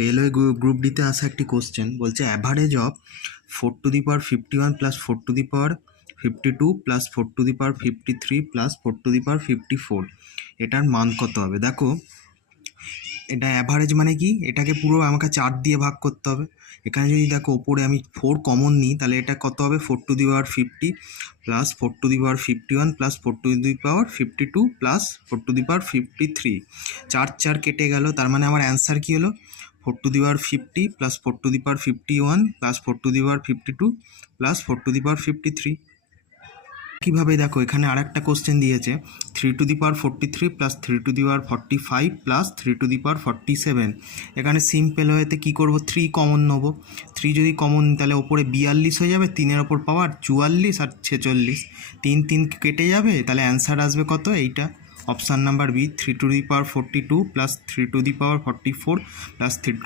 Railway group ডিতে আসা একটি কোশ্চেন বলছে average of 4^51 plus 4^52 plus 4^53 plus 4^54 এটার মান কত হবে। দেখো এটা অ্যাভারেজ মানে কি, এটাকে পুরো আমাকে 4 দিয়ে ভাগ করতে হবে। এখানে যদি দেখো ওপরে আমি 4 কমন নিই তাহলে এটা কত হবে, 4^50 প্লাস 4^51 প্লাস 4^52 প্লাস 4^53। 4 4 কেটে গেল, তার মানে আমার অ্যান্সার কী হলো, 4^50 প্লাস 4^51 প্লাস 4^52 প্লাস 4^53। কীভাবে দেখো এখানে আর একটা কোশ্চেন দিয়েছে 3^43 প্লাস 3^45 প্লাস 3^47। এখানে সিম্পল হয়েতে কী করবো, 3 কমন নেবো। 3 যদি কমন তাহলে ওপরে 42 হয়ে যাবে, 3-এর ওপর পাওয়ার 44 আর 46, 3 3 কেটে যাবে, তাহলে অ্যান্সার আসবে কত, এইটা option number B 3^42 plus 3^44 plus 3